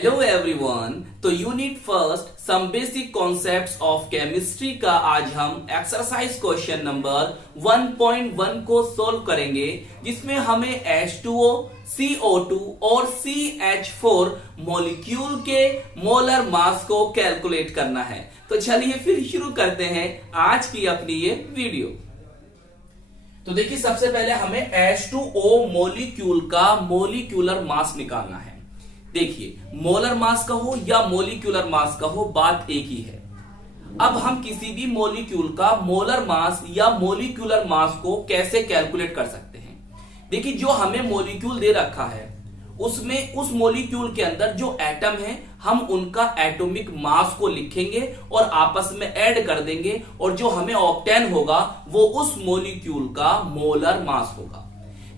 Hello everyone. तो unit first some basic concepts of chemistry का आज हम एक्सरसाइज क्वेश्चन नंबर 1.1 को सोल्व करेंगे, जिसमें हमें H2O, CO2 और CH4 मॉलिक्यूल के मोलर मास को कैलकुलेट करना है। तो चलिए फिर शुरू करते हैं आज की अपनी ये वीडियो। तो देखिए, सबसे पहले हमें H2O मॉलिक्यूल का मॉलिक्यूलर मास निकालना है। देखिए, मोलर मास का हो या मॉलिक्यूलर मास का हो, बात एक ही है। अब हम किसी भी मॉलिक्यूल का मोलर मास या मॉलिक्यूलर मास को कैसे कैलकुलेट कर सकते हैं। देखिए, जो हमें मॉलिक्यूल दे रखा है उसमें उस मॉलिक्यूल के अंदर जो एटम है, हम उनका एटॉमिक मास को लिखेंगे और आपस में ऐड कर देंगे, और जो हमें ऑब्टेन होगा वो उस मॉलिक्यूल का मोलर मास होगा।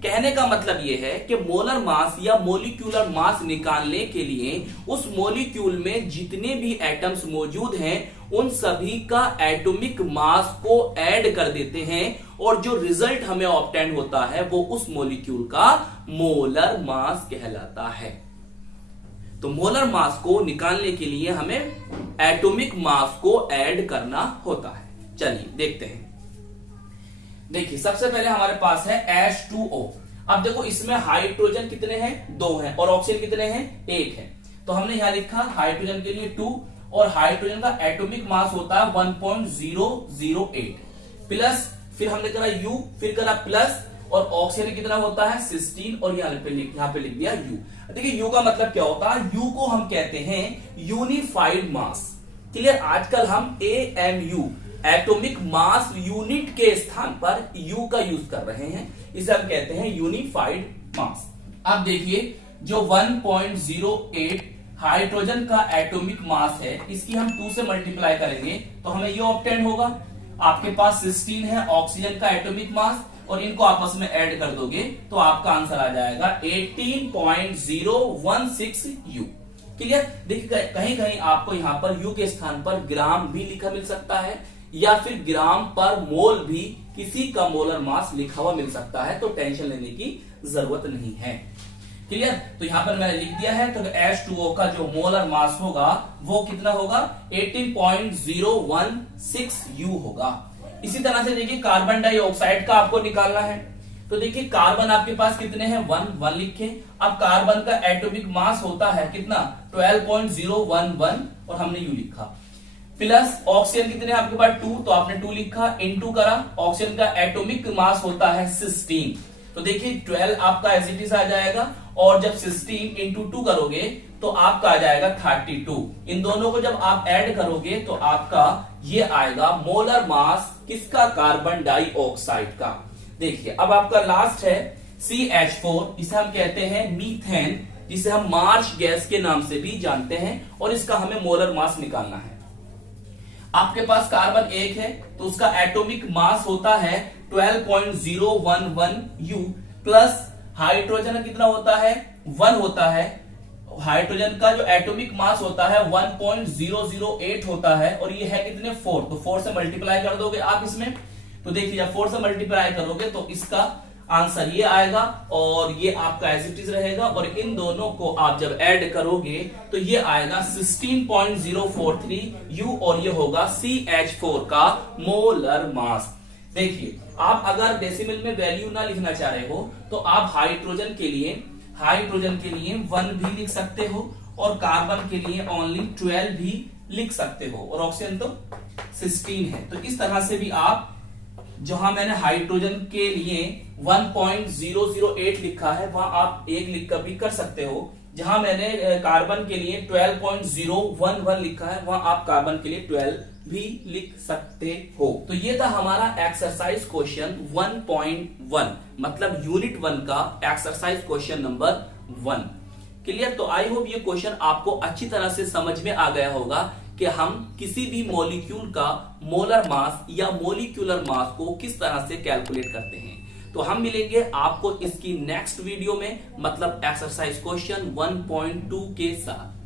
कहने का मतलब यह है कि मोलर मास या मॉलिक्यूलर मास निकालने के लिए उस मॉलिक्यूल में जितने भी एटम्स मौजूद हैं उन सभी का एटॉमिक मास को ऐड कर देते हैं, और जो रिजल्ट हमें ऑब्टेन होता है वो उस मॉलिक्यूल का मोलर मास कहलाता है। तो मोलर मास को निकालने के लिए हमें एटॉमिक मास को ऐड करना होता है। चलिए देखते हैं। देखिए, सबसे पहले हमारे पास है H2O। अब देखो, इसमें हाइड्रोजन कितने हैं? 2 हैं, और ऑक्सीजन कितने हैं? 1 है। तो हमने यहां लिखा हाइड्रोजन के लिए 2, और हाइड्रोजन का एटॉमिक मास होता है 1.008 प्लस, फिर हमने करा U, फिर करा प्लस, और ऑक्सीजन कितना होता है 16, और यहां पे लिख दिया U। देखिए, U का मतलब क्या होता है? U को हम कहते हैं यूनिफाइड मास। क्लियर? आजकल हम AMU एटॉमिक मास यूनिट के स्थान पर U का यूज कर रहे हैं, इसे हम कहते हैं यूनिफाइड मास। अब देखिए, जो 1.08 हाइड्रोजन का एटॉमिक मास है, इसकी हम 2 से मल्टीप्लाई करेंगे तो हमें ये ऑब्टेन होगा। आपके पास 16 है ऑक्सीजन का एटॉमिक मास, और इनको आपस में ऐड कर दोगे तो आपका आंसर आ जाएगा 18.016 U। क्लियर? देखिए, कहीं कहीं आपको यहां पर U के स्थान पर ग्राम भी लिखा मिल सकता है, या फिर ग्राम पर मोल भी किसी का मोलर मास लिखा हुआ मिल सकता है, तो टेंशन लेने की जरूरत नहीं है। क्लियर? तो यहां पर मैंने लिख दिया है। तो H2O का जो मोलर मास होगा वो कितना होगा? 18.016 U होगा। इसी तरह से देखिए, कार्बन डाइऑक्साइड का आपको निकालना है। तो देखिए, कार्बन आपके पास कितने हैं? 1 लिखे। अब कार्बन का एटॉमिक मास होता है कितना? 12.011, और हमने U लिखा। प्लस ऑक्सीजन कितने हैं आपके पास? 2, तो आपने 2 लिखा, इनटू करा। ऑक्सीजन का एटॉमिक मास होता है 16। तो देखिए, 12 आपका एज इट इज आ जाएगा, और जब 16 इंटू 2 करोगे तो आपका आ जाएगा 32। इन दोनों को जब आप ऐड करोगे तो आपका ये आएगा मोलर मास किसका? कार्बन डाइऑक्साइड का। देखिए, अब आपका लास्ट है CH4, इसे हम कहते हैं मीथेन, जिसे हम मार्च गैस के नाम से भी जानते हैं, और इसका हमें मोलर मास निकालना है। आपके पास कार्बन 1 है, तो उसका एटॉमिक मास होता है 12.011 U, प्लस हाइड्रोजन कितना होता है? 1 होता है। हाइड्रोजन का जो एटॉमिक मास होता है 1.008 होता है, और ये है कितने? 4। तो 4 से मल्टीप्लाई कर दोगे आप इसमें, तो देखिए, जब 4 से मल्टीप्लाई करोगे तो इसका आंसर ये आएगा, और ये आपका एज इट इज रहेगा, और इन दोनों को आप जब ऐड करोगे तो ये आएगा 16.043 U, और ये होगा CH4 का मोलर मास। देखिए, आप अगर डेसिमल में वैल्यू ना लिखना चाह रहे हो तो आप हाइड्रोजन के लिए 1 भी लिख सकते हो, और कार्बन के लिए ओनली 12 भी लिख सकते हो, और ऑक्सीजन तो 16 है। तो इस तरह से भी आप, जहां मैंने हाइड्रोजन के लिए 1.008 लिखा है वहां आप 1 लिखकर भी कर सकते हो। जहां मैंने कार्बन के लिए 12.011 लिखा है वहां आप कार्बन के लिए 12 भी लिख सकते हो। तो ये था हमारा एक्सरसाइज क्वेश्चन 1.1, मतलब यूनिट 1 का एक्सरसाइज क्वेश्चन नंबर 1। क्लियर? तो आई होप ये क्वेश्चन आपको अच्छी तरह से समझ में आ गया होगा कि हम किसी भी मॉलिक्यूल का मोलर मास या मॉलिक्यूलर मास को किस तरह से कैलकुलेट करते हैं। तो हम मिलेंगे आपको इसकी नेक्स्ट वीडियो में, मतलब एक्सरसाइज क्वेश्चन 1.2 के साथ।